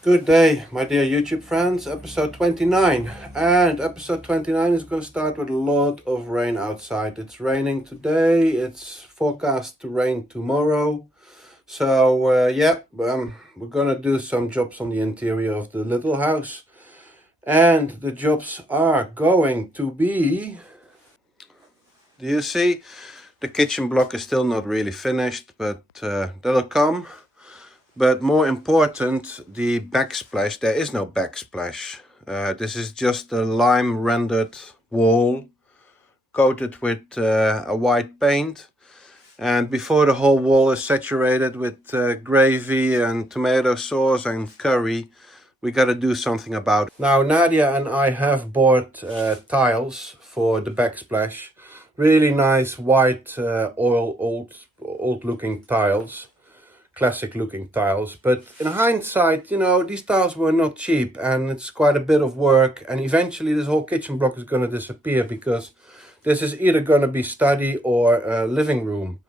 Good day, my dear YouTube friends. Episode 29. And episode 29 is going to start with a lot of rain outside. It's raining today, it's forecast to rain tomorrow. So, we're going to do some jobs on the interior of the little house. And the jobs are going to be. Do you see? The kitchen block is still not really finished, but that'll come. But more important, the backsplash. There is no backsplash. This is just a lime rendered wall coated with a white paint. And before the whole wall is saturated with gravy and tomato sauce and curry, we got to do something about it. Now, Nadia and I have bought tiles for the backsplash. Really nice white old looking tiles. Classic looking tiles, but in hindsight, these tiles were not cheap and it's quite a bit of work, and eventually this whole kitchen block is going to disappear because this is either going to be study or a living room.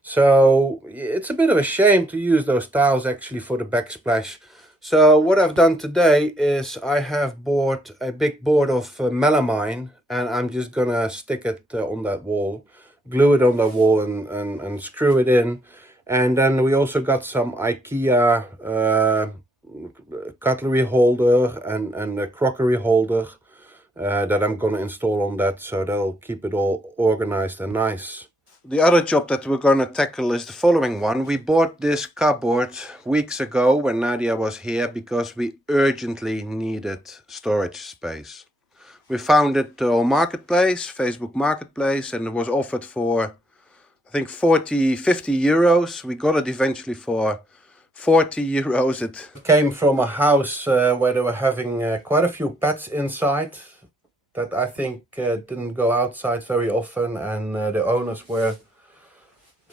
So it's a bit of a shame to use those tiles actually for the backsplash. So what I've done today is I have bought a big board of melamine, and I'm just gonna stick it on that wall, glue it on the wall and screw it in. And then we also got some IKEA cutlery holder and a crockery holder that I'm gonna install on that, so that'll keep it all organized and nice. The other job that we're gonna tackle is the following one. We bought this cupboard weeks ago when Nadia was here because we urgently needed storage space. We found it on Marketplace, Facebook Marketplace, and it was offered for I think 50 euros. We got it eventually for 40 euros. It came from a house where they were having quite a few pets inside that I think didn't go outside very often, and the owners were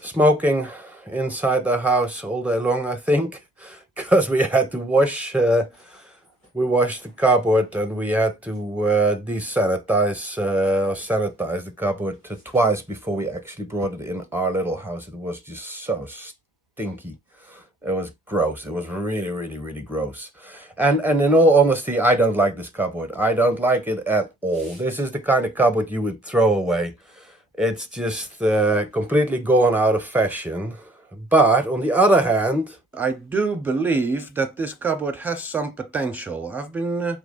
smoking inside the house all day long, I think, because we had to wash we washed the cupboard and we had to desanitize or sanitize the cupboard twice before we actually brought it in our little house. It was just so stinky. It was gross. It was really, really, really gross. And in all honesty, I don't like this cupboard. I don't like it at all. This is the kind of cupboard you would throw away. It's just completely gone out of fashion. But on the other hand, I do believe that this cupboard has some potential. I've been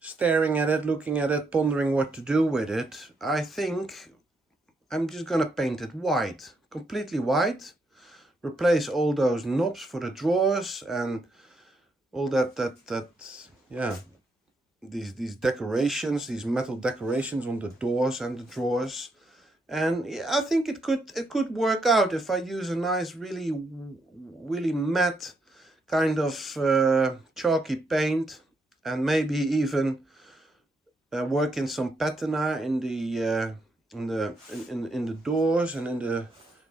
staring at it, looking at it, pondering what to do with it. I think I'm just gonna paint it white, completely white. Replace all those knobs for the drawers and all these decorations, these metal decorations on the doors and the drawers. And yeah, I think it could work out if I use a nice, really matte kind of chalky paint, and maybe even work in some patina in the doors and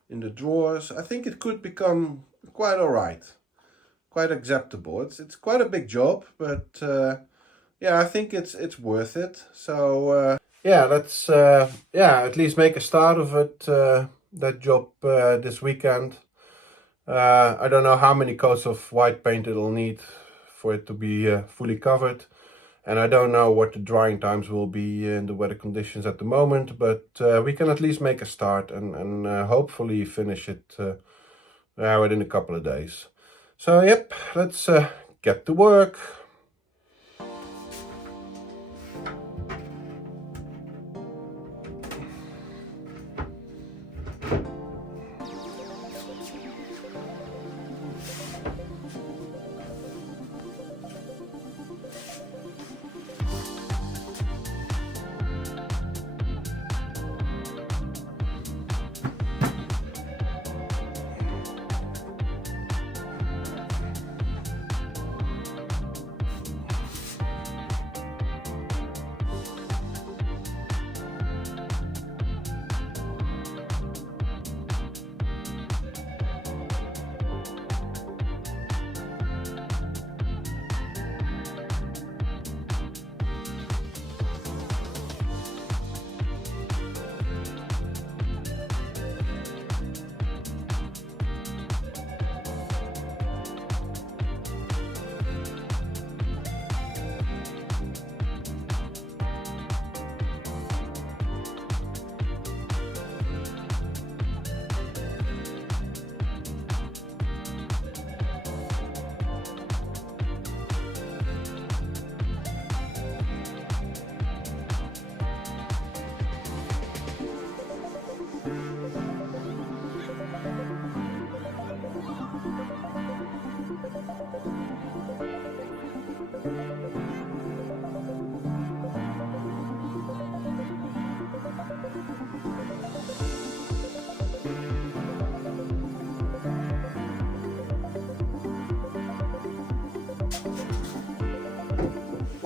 in the drawers. I think it could become quite alright, quite acceptable. It's quite a big job, but yeah, I think it's worth it. So. Yeah, let's at least make a start of it, that job this weekend. I don't know how many coats of white paint it'll need for it to be fully covered. And I don't know what the drying times will be in the weather conditions at the moment, but we can at least make a start and hopefully finish it within a couple of days. So, yep, let's get to work.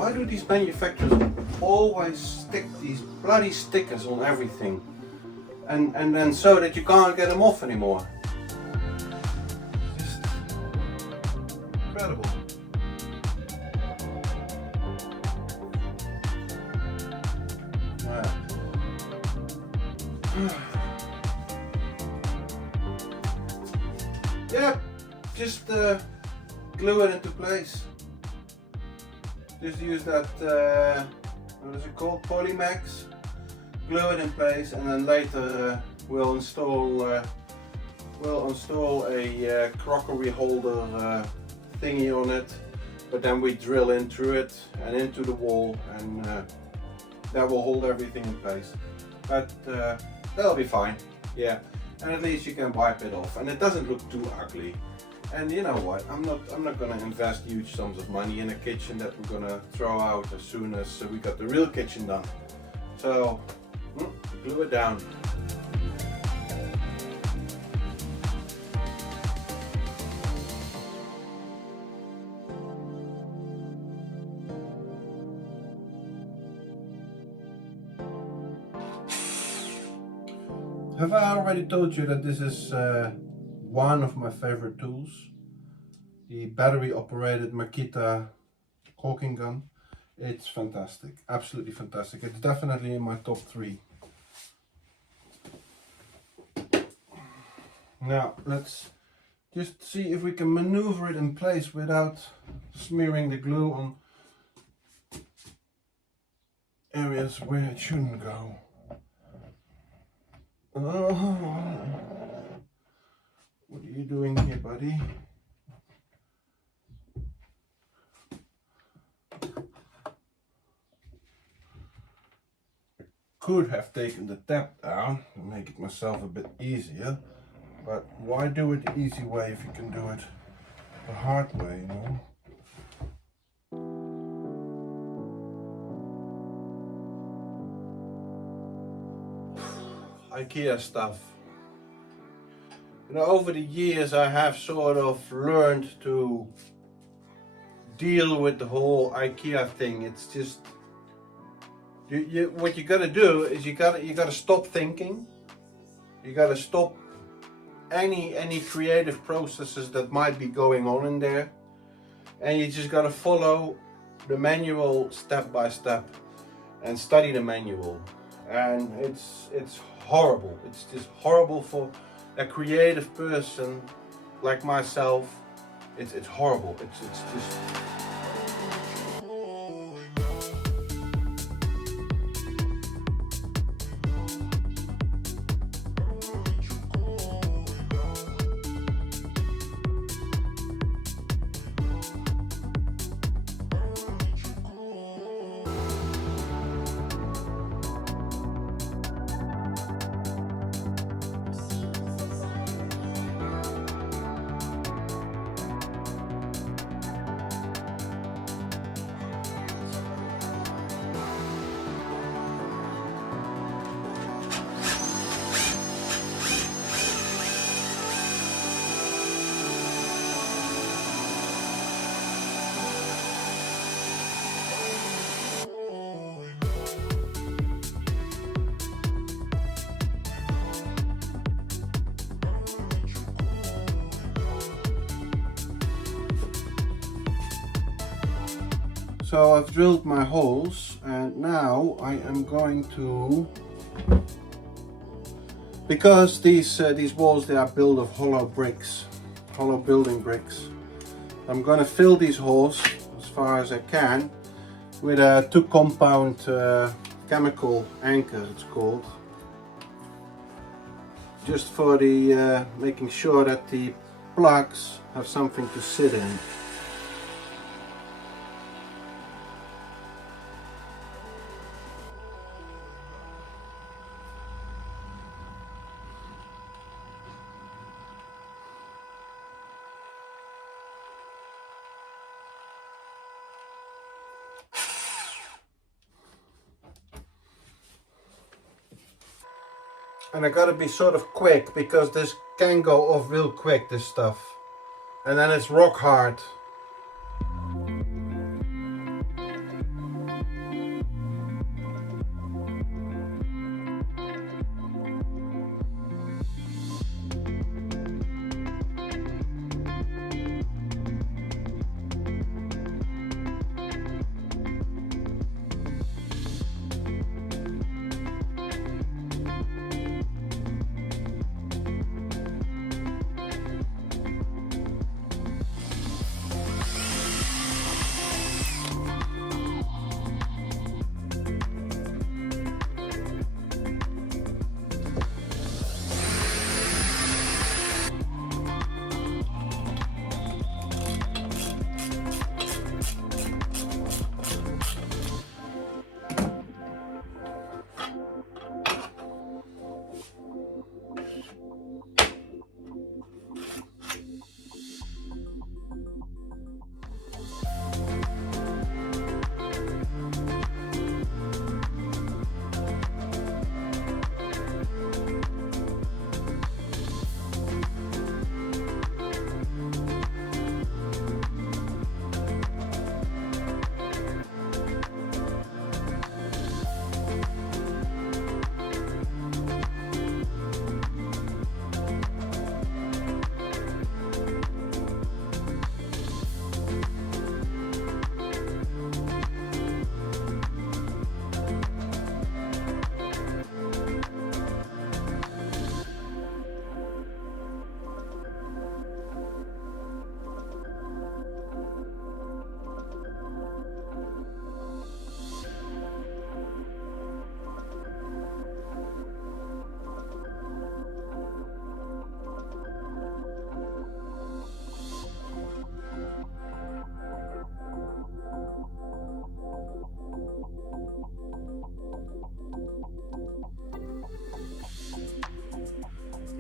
Why do these manufacturers always stick these bloody stickers on everything? And then so that you can't get them off anymore. Just incredible. Yeah, just glue it into place. Just use that, what is it called, Polymax. Glue it in place, and then later we'll install a crockery holder thingy on it. But then we drill in through it and into the wall, and that will hold everything in place. But that'll be fine, yeah. And at least you can wipe it off, and it doesn't look too ugly. And you know what? I'm not gonna invest huge sums of money in a kitchen that we're gonna throw out as soon as we got the real kitchen done. So glue it down. Have I already told you that this is one of my favorite tools? The battery operated Makita caulking gun. It's fantastic, absolutely fantastic. It's definitely in my top 3. Now let's just see if we can maneuver it in place without smearing the glue on areas where it shouldn't go. What are you doing here, buddy? Could have taken the tap down to make it myself a bit easier, but why do it the easy way if you can do it the hard way, you know? IKEA stuff. You know, over the years I have sort of learned to deal with the whole IKEA thing. It's just what you gotta do is you gotta stop thinking. You gotta stop any creative processes that might be going on in there, and you just gotta follow the manual step by step and study the manual. And it's horrible. It's just horrible for a creative person like myself. It's horrible. It's just. So I've drilled my holes, and now I am going to, because these walls, they are built of hollow bricks, hollow building bricks. I'm going to fill these holes as far as I can with a 2-compound chemical anchor, it's called, just for the making sure that the plugs have something to sit in. And I gotta be sort of quick, because this can go off real quick, this stuff. And then it's rock hard.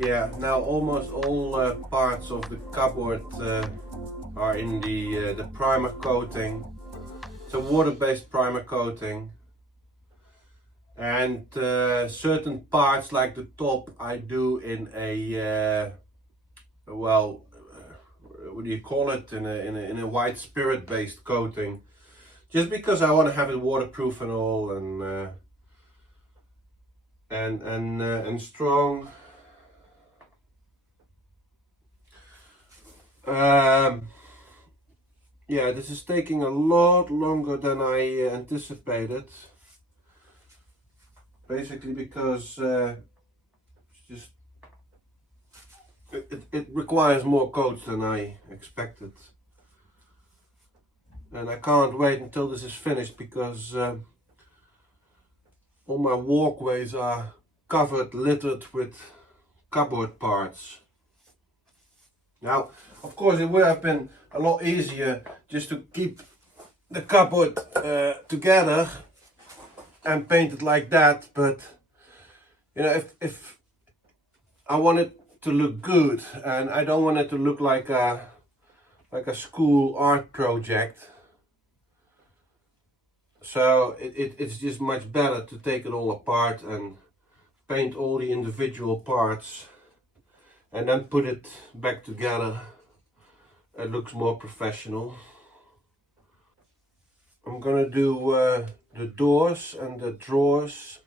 Yeah, now almost all parts of the cupboard are in the primer coating. It's a water-based primer coating. And certain parts like the top I do in a, well, what do you call it? In a white spirit-based coating. Just because I want to have it waterproof and all, and strong. Yeah, this is taking a lot longer than I anticipated. Basically because it's just it requires more coats than I expected. And I can't wait until this is finished because all my walkways are covered, littered with cupboard parts. Now, of course, it would have been a lot easier just to keep the cupboard together and paint it like that, but you know, if I want it to look good and I don't want it to look like a school art project, so it's just much better to take it all apart and paint all the individual parts and then put it back together. It looks more professional. I'm gonna do the doors and the drawers,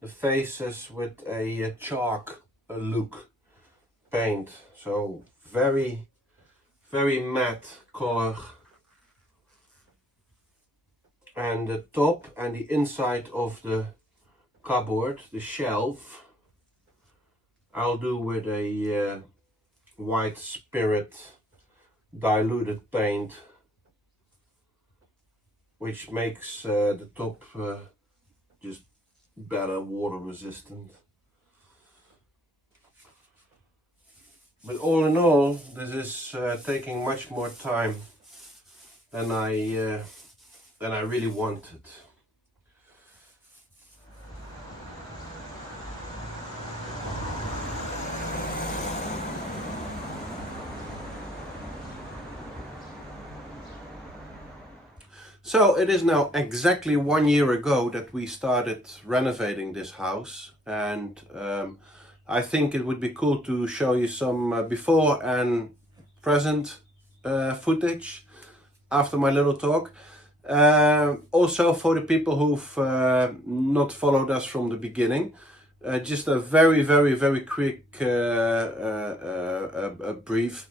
the faces with a chalk look paint. So very matte color. And the top and the inside of the cupboard, the shelf, I'll do with a white spirit diluted paint, which makes the top just better water resistant. But all in all, this is taking much more time than I really wanted. So it is now exactly 1 year ago that we started renovating this house, and I think it would be cool to show you some before and present footage after my little talk. Also for the people who've not followed us from the beginning, just a very quick brief.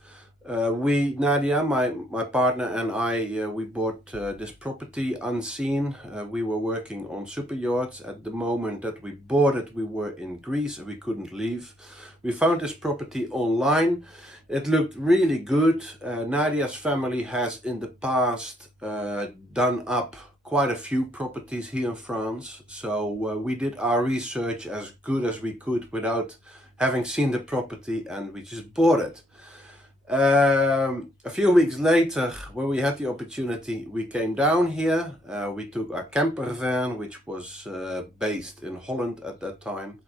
Nadia, my partner, and I, we bought this property unseen. We were working on super yachts. At the moment that we bought it, we were in Greece and we couldn't leave. We found this property online. It looked really good. Nadia's family has in the past done up quite a few properties here in France. So we did our research as good as we could without having seen the property, and we just bought it. A few weeks later, when we had the opportunity, we came down here. We took our camper van, which was based in Holland at that time.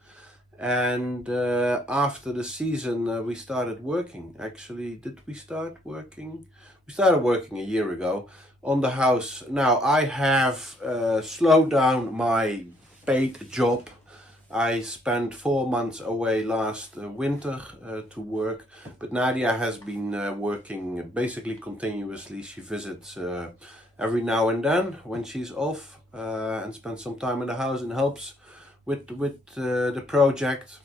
And after the season, we started working. Actually, did we start working? We started working a year ago on the house. Now, I have slowed down my paid job. I spent 4 months away last winter to work, but Nadia has been working basically continuously. She visits every now and then when she's off and spends some time in the house and helps with the project.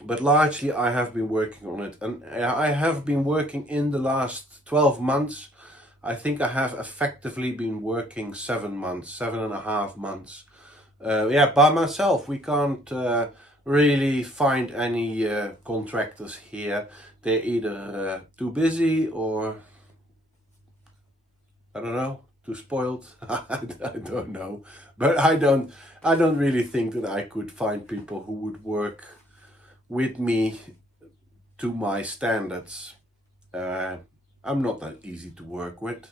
But largely I have been working on it, and I have been working in the last 12 months. I think I have effectively been working 7 months, 7.5 months. Yeah, by myself. We can't really find any contractors here. They're either too busy or, I don't know, too spoiled. I don't know, but I don't really think that I could find people who would work with me to my standards. I'm not that easy to work with.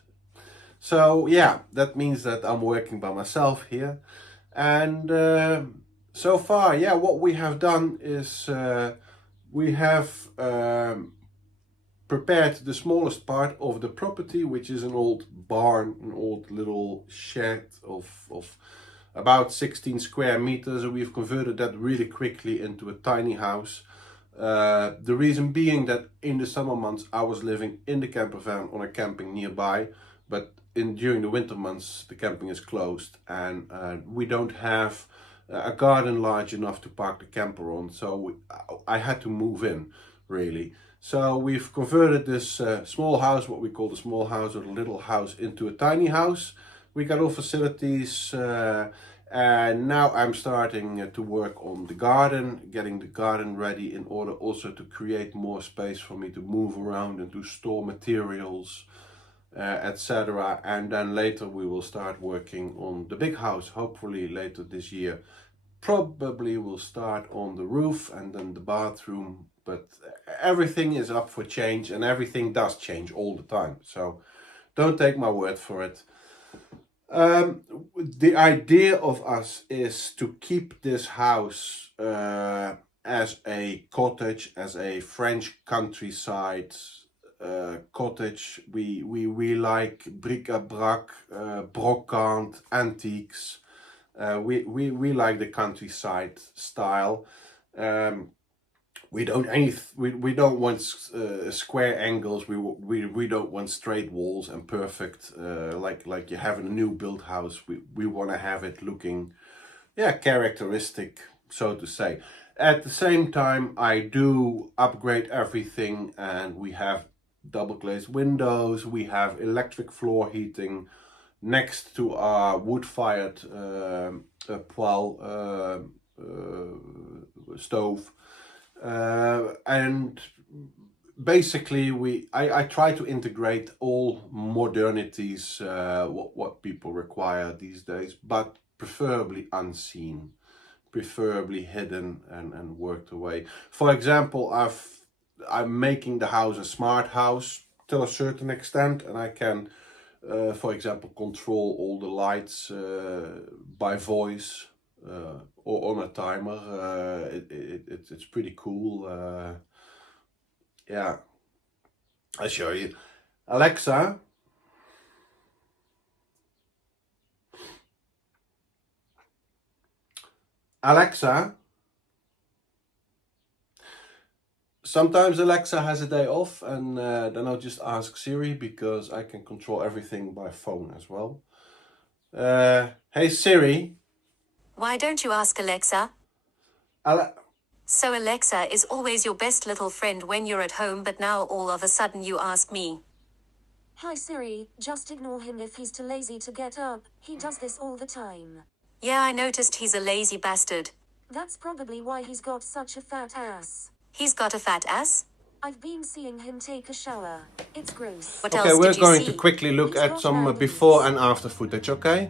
So yeah, that means that I'm working by myself here. And so far, yeah, what we have done is We have prepared the smallest part of the property, which is an old barn, an old little shed of about 16 square meters, and we've converted that really quickly into a tiny house. The reason being that in the summer months I was living in the camper van on a camping nearby, but during the winter months the camping is closed, and we don't have a garden large enough to park the camper on, so I had to move in, really. So we've converted this small house, what we call the small house or the little house, into a tiny house. We got all facilities, and now I'm starting to work on the garden, getting the garden ready in order also to create more space for me to move around and to store materials, etc. And then later we will start working on the big house, hopefully later this year. Probably we'll start on the roof and then the bathroom, but everything is up for change, and everything does change all the time, so don't take my word for it. The idea of us is to keep this house as a cottage, as a French countryside cottage. We like bric-a-brac, brocante, antiques. We like the countryside style. We don't want square angles. We don't want straight walls and perfect like you have in a new built house. We want to have it looking, yeah, characteristic, so to say. At the same time, I do upgrade everything, and we have double glazed windows. We have electric floor heating next to our wood-fired poêle stove. And basically I try to integrate all modernities, what people require these days, but preferably unseen, preferably hidden and worked away. For example, I'm making the house a smart house to a certain extent, and I can for example control all the lights by voice. Or on a timer. It's pretty cool. Yeah, I'll show you. Alexa, sometimes Alexa has a day off, and then I'll just ask Siri, because I can control everything by phone as well. Hey Siri. Why don't you ask Alexa? So Alexa is always your best little friend when you're at home, but now all of a sudden you ask me. Hi Siri, just ignore him if he's too lazy to get up. He does this all the time. Yeah, I noticed he's a lazy bastard. That's probably why he's got such a fat ass. He's got a fat ass? I've been seeing him take a shower. It's gross. What else did you see? Okay, we're going to quickly look at some before and after footage, okay?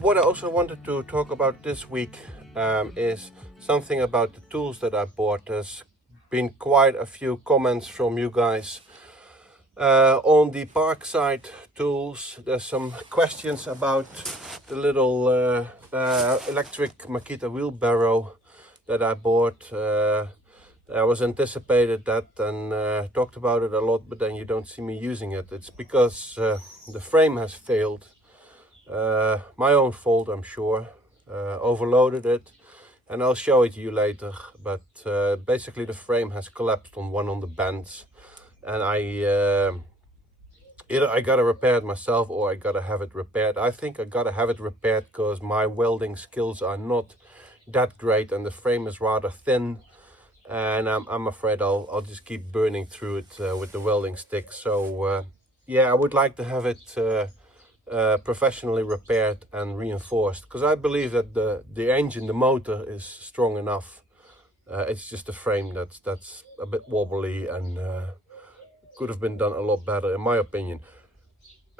What I also wanted to talk about this week is something about the tools that I bought. There's been quite a few comments from you guys on the Parkside tools. There's some questions about the little electric Makita wheelbarrow that I bought. I was anticipated that and talked about it a lot, but then you don't see me using it. It's because the frame has failed. My own fault, I'm sure. Overloaded it, and I'll show it to you later. But basically the frame has collapsed on one of the bends, and either I gotta repair it myself or I gotta have it repaired. I think I gotta have it repaired because my welding skills are not that great and the frame is rather thin, and I'm afraid I'll just keep burning through it with the welding stick. So yeah, I would like to have it professionally repaired and reinforced, because I believe that the engine, the motor, is strong enough. It's just the frame that's a bit wobbly and could have been done a lot better, in my opinion.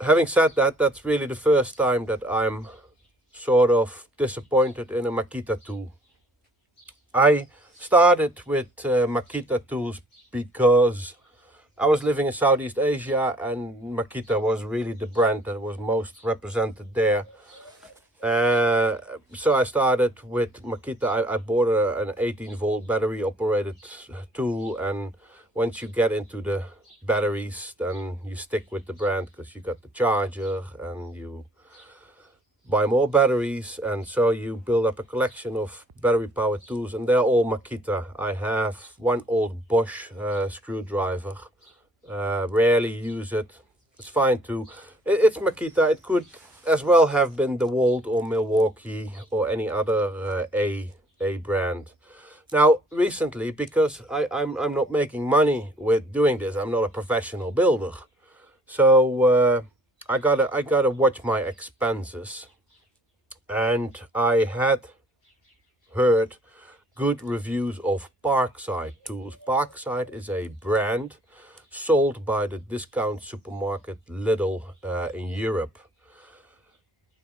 Having said that, that's really the first time that I'm sort of disappointed in a Makita tool. I started with Makita tools because I was living in Southeast Asia and Makita was really the brand that was most represented there. So I started with Makita. I bought an 18-volt battery operated tool, and once you get into the batteries, then you stick with the brand because you got the charger and you buy more batteries, and so you build up a collection of battery powered tools, and they're all Makita. I have one old Bosch screwdriver, rarely use it. It's fine too. It's Makita. It could as well have been DeWalt or Milwaukee or any other A brand. Now recently, because I'm not making money with doing this, I'm not a professional builder, so I gotta watch my expenses. And I had heard good reviews of Parkside tools. Parkside is a brand sold by the discount supermarket Lidl in Europe.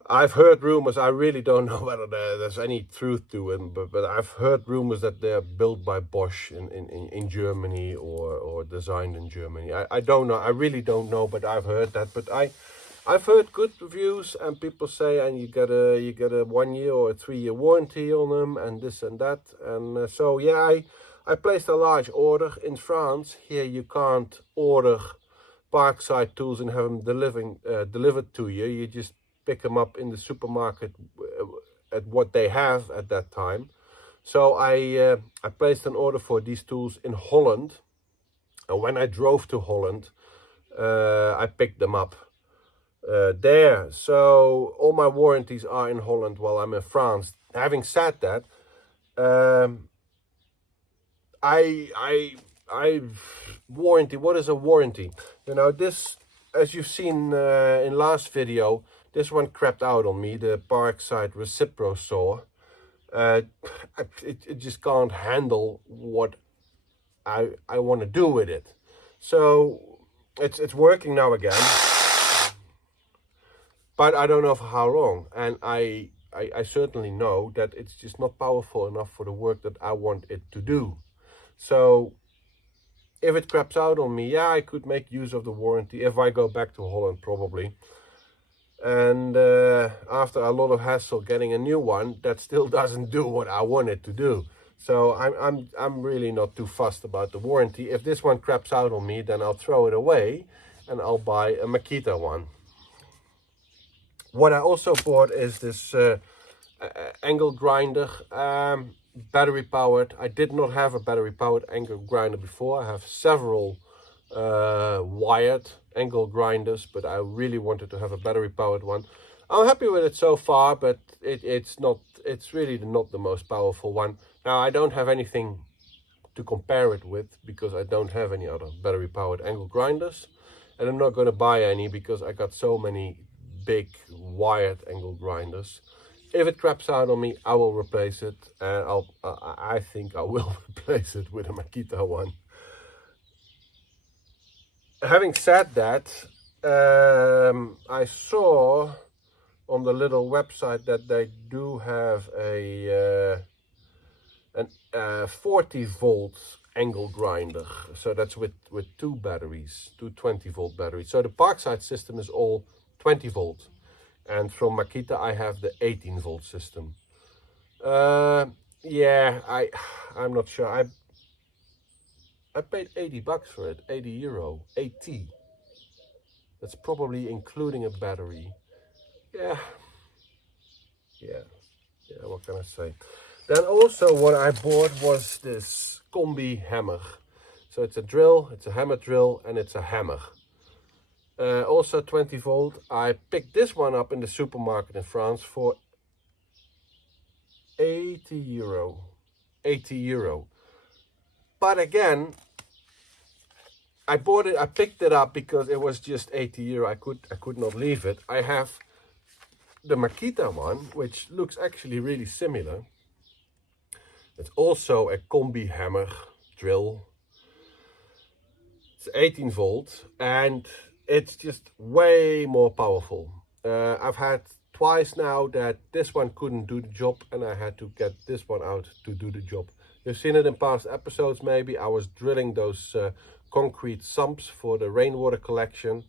I've heard rumors, I really don't know whether there's any truth to it, but I've heard rumors that they're built by Bosch in Germany or designed in Germany. I don't know, I really don't know, but I've heard that. But I've heard good reviews, and people say, and you get a 1 year or a 3 year warranty on them, and this and that. And so yeah, I placed a large order in France. Here you can't order Parkside tools and have them delivered to you. You just pick them up in the supermarket at what they have at that time. So I placed an order for these tools in Holland, and when I drove to Holland, I picked them up there. So all my warranties are in Holland while I'm in France. Having said that, I warranty. What is a warranty? You know, this, as you've seen in last video, this one crapped out on me, the Parkside Recipro saw. It just can't handle what I want to do with it. So it's working now again, but I don't know for how long. And I certainly know that it's just not powerful enough for the work that I want it to do. So if it craps out on me, yeah, I could make use of the warranty if I go back to Holland, probably. And after a lot of hassle getting a new one, that still doesn't do what I want it to do. So I'm really not too fussed about the warranty. If this one craps out on me, then I'll throw it away and I'll buy a Makita one. What I also bought is this angle grinder, battery powered. I did not have a battery powered angle grinder before. I have several wired angle grinders, but I really wanted to have a battery powered one. I'm happy with it so far, but it's really not the most powerful one. Now I don't have anything to compare it with because I don't have any other battery powered angle grinders, and I'm not going to buy any because I got so many big wired angle grinders. If it craps out on me, I will replace it, and I think I will replace it with a Makita one. Having said that, I saw on the little website that they do have a 40 volt angle grinder. So that's with two batteries, two 20-volt batteries. So the Parkside system is all 20 volt. And from Makita I have the 18-volt system. Yeah, I'm not sure. I paid 80 bucks for it, 80 euro, 80. That's probably including a battery. yeah, what can I say? Then also what I bought was this combi hammer. So it's a drill, it's a hammer drill, and it's a hammer. Also 20 volt. I picked this one up in the supermarket in France for 80 euro. 80 euro. But again, I picked it up because it was just 80 euro. I could not leave it. I have the Makita one, which looks actually really similar. It's also a combi hammer drill. It's 18 volt and it's just way more powerful. I've had twice now that this one couldn't do the job and I had to get this one out to do the job. You've seen it in past episodes maybe. I was drilling those concrete sumps for the rainwater collection.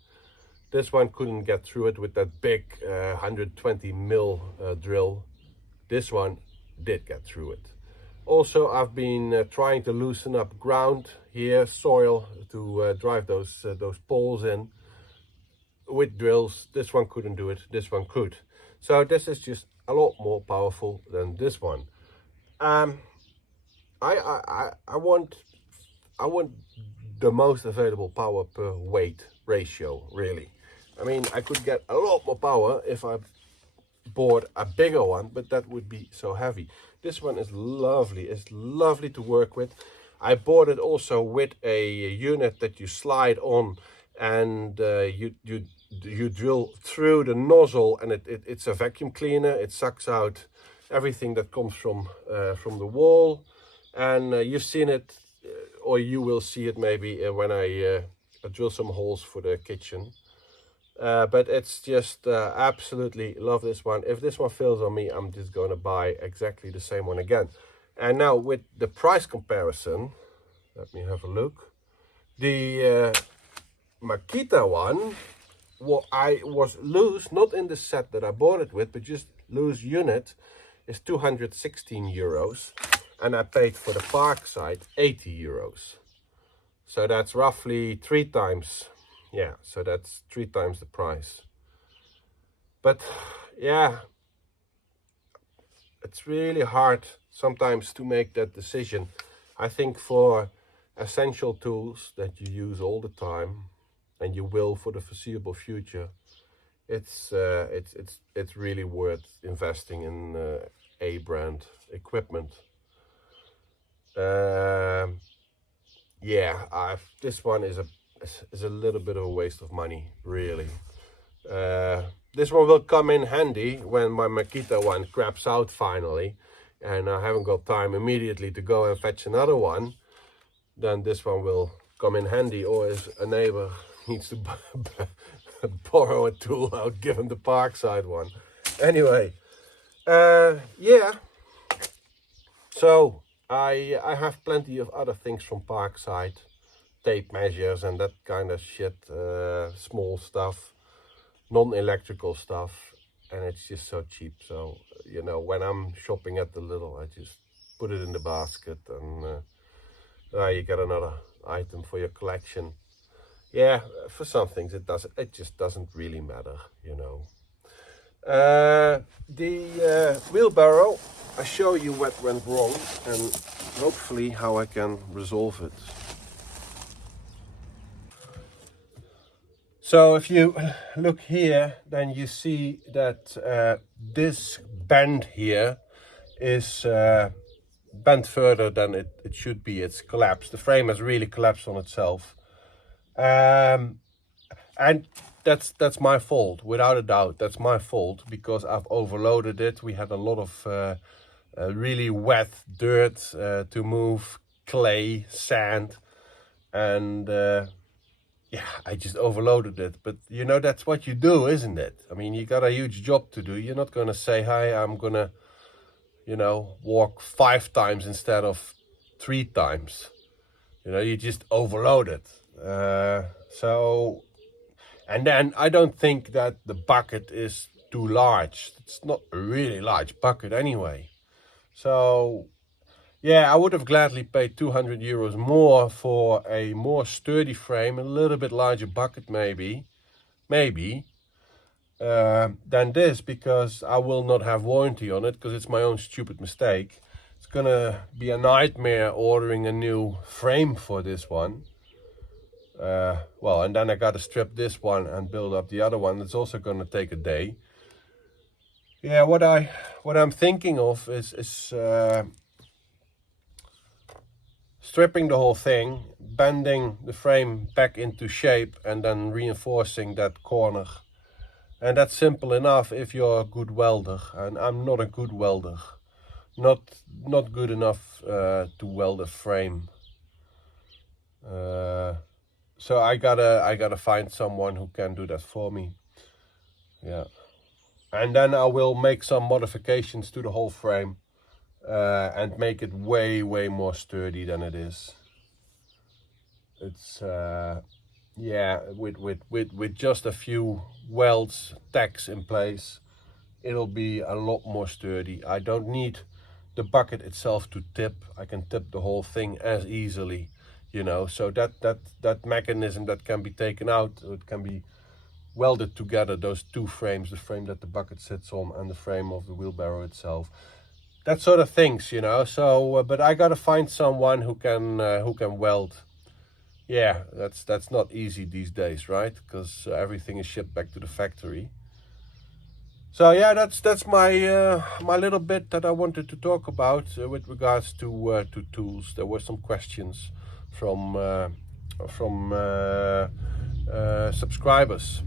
This one couldn't get through it with that big 120 mil drill. This one did get through it. Also, I've been trying to loosen up ground here, soil, to drive those poles in with drills. This one couldn't do it, this one could. So this is just a lot more powerful than this one. I want the most available power per weight ratio, really. I mean, I could get a lot more power if I bought a bigger one, but that would be so heavy. This one is lovely. It's lovely to work with. I bought it also with a unit that you slide on, and you drill through the nozzle, and it's a vacuum cleaner. It sucks out everything that comes from the wall, and you've seen it, or you will see it maybe when I drill some holes for the kitchen. But it's just absolutely love this one. If this one fails on me, I'm just going to buy exactly the same one again. And now with the price comparison, let me have a look. The Makita one, what I was loose, not in the set that I bought it with, but just loose unit, is 216 euros. And I paid for the Parkside 80 euros. So that's roughly 3 times. Yeah, so that's 3 times the price. But yeah, it's really hard sometimes to make that decision. I think for essential tools that you use all the time, and you will for the foreseeable future, it's really worth investing in A brand equipment. Yeah, this one is a little bit of a waste of money, really. This one will come in handy when my Makita one craps out finally, and I haven't got time immediately to go and fetch another one. Then this one will come in handy, or if a neighbor needs to borrow a tool, I'll give him the Parkside one. Anyway, yeah. So I have plenty of other things from Parkside. Tape measures and that kind of shit, small stuff, non-electrical stuff, and it's just so cheap. So, you know, when I'm shopping at the Lidl, I just put it in the basket, and you get another item for your collection. Yeah, for some things it just doesn't really matter, you know. The wheelbarrow, I show you what went wrong and hopefully how I can resolve it. So if you look here, then you see that this bend here is bent further than it should be. It's collapsed. The frame has really collapsed on itself. And that's my fault, without a doubt. That's my fault, because I've overloaded it. We had a lot of really wet dirt to move, clay, sand, and yeah, I just overloaded it. But you know, that's what you do, isn't it? I mean, you got a huge job to do. You're not going to say, hi, I'm going to, you know, walk 5 times instead of 3 times. You know, you just overload it. So, and then I don't think that the bucket is too large. It's not a really large bucket anyway. So, yeah, I would have gladly paid 200 euros more for a more sturdy frame, a little bit larger bucket maybe. than this, because I will not have warranty on it, because it's my own stupid mistake. It's gonna be a nightmare ordering a new frame for this one. Well, and then I gotta strip this one and build up the other one. It's also gonna take a day. Yeah, what I'm thinking of is stripping the whole thing, bending the frame back into shape, and then reinforcing that corner. And that's simple enough if you're a good welder, and I'm not a good welder. Not good enough to weld a frame. So I gotta find someone who can do that for me. Yeah. And then I will make some modifications to the whole frame and make it way more sturdy than it is. It's yeah, with just a few welds, tacks in place, it'll be a lot more sturdy. I don't need the bucket itself to tip. I can tip the whole thing as easily, you know. So that mechanism that can be taken out, it can be welded together, those two frames, the frame that the bucket sits on and the frame of the wheelbarrow itself. That sort of things, you know. So but I gotta find someone who can weld. Yeah, that's not easy these days, right? Because everything is shipped back to the factory. So yeah, that's my my little bit that I wanted to talk about with regards to tools. There were some questions from subscribers.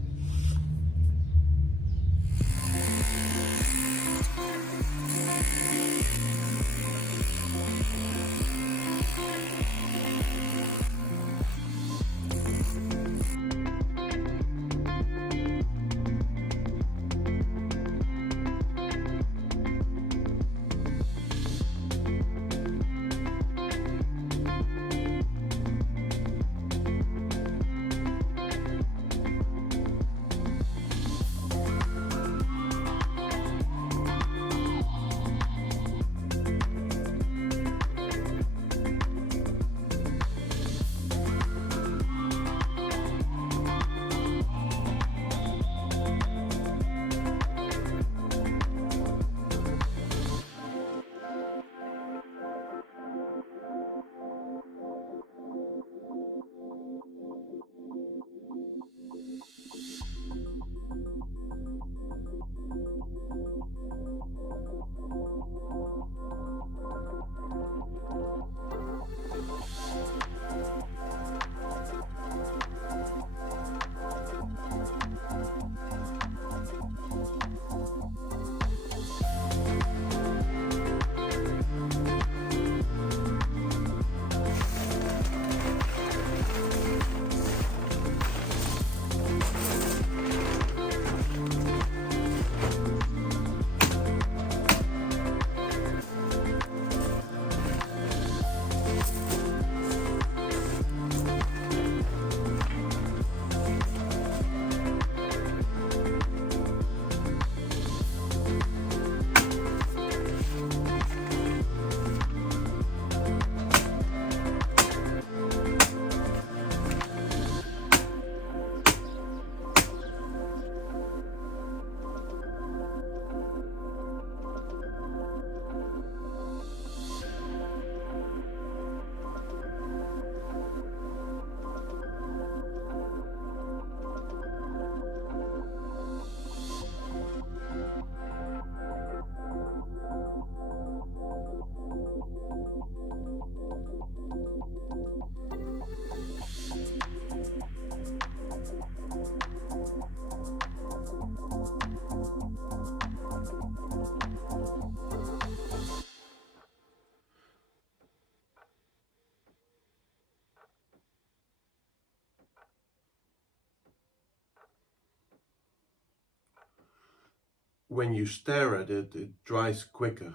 When you stare at it, it dries quicker.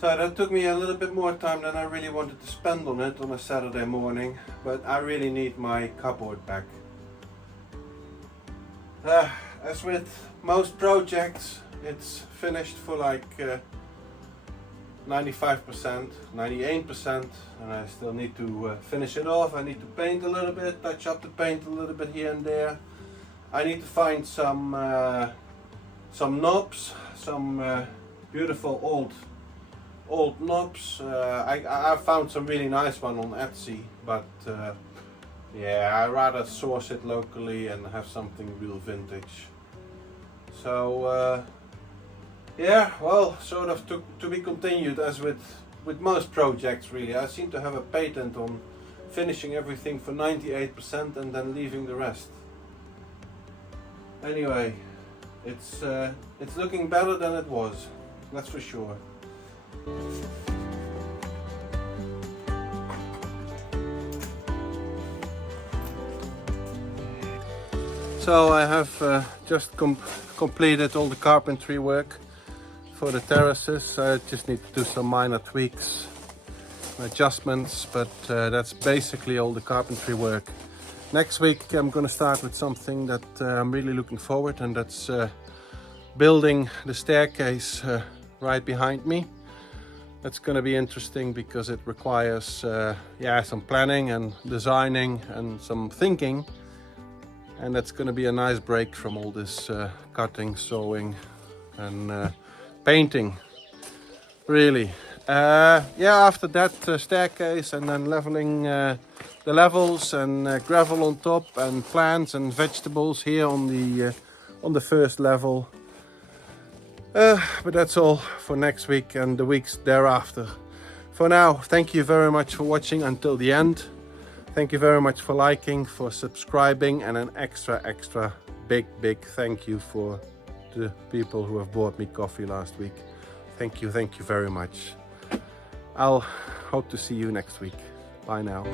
So that took me a little bit more time than I really wanted to spend on it on a Saturday morning, but I really need my cupboard back. As with most projects, it's finished for like 95%, 98%, and I still need to finish it off. I need to paint a little bit, touch up the paint a little bit here and there. I need to find some knobs, some beautiful old knobs. I found some really nice one on Etsy, but yeah, I'd rather source it locally and have something real vintage. So yeah, well, sort of to be continued, as with most projects really. I seem to have a patent on finishing everything for 98% and then leaving the rest. Anyway, it's looking better than it was, that's for sure. So I have just completed all the carpentry work for the terraces. I just need to do some minor tweaks, adjustments, but that's basically all the carpentry work. Next week I'm going to start with something that I'm really looking forward, and that's building the staircase right behind me. That's going to be interesting because it requires yeah, some planning and designing and some thinking, and that's going to be a nice break from all this cutting, sewing and painting, really. Yeah, after that staircase, and then leveling the levels and gravel on top and plants and vegetables here on the first level. But that's all for next week and the weeks thereafter. For now, thank you very much for watching until the end. Thank you very much for liking, for subscribing, and an extra big thank you for the people who have bought me coffee last week. Thank you very much. I'll hope to see you next week. Bye now.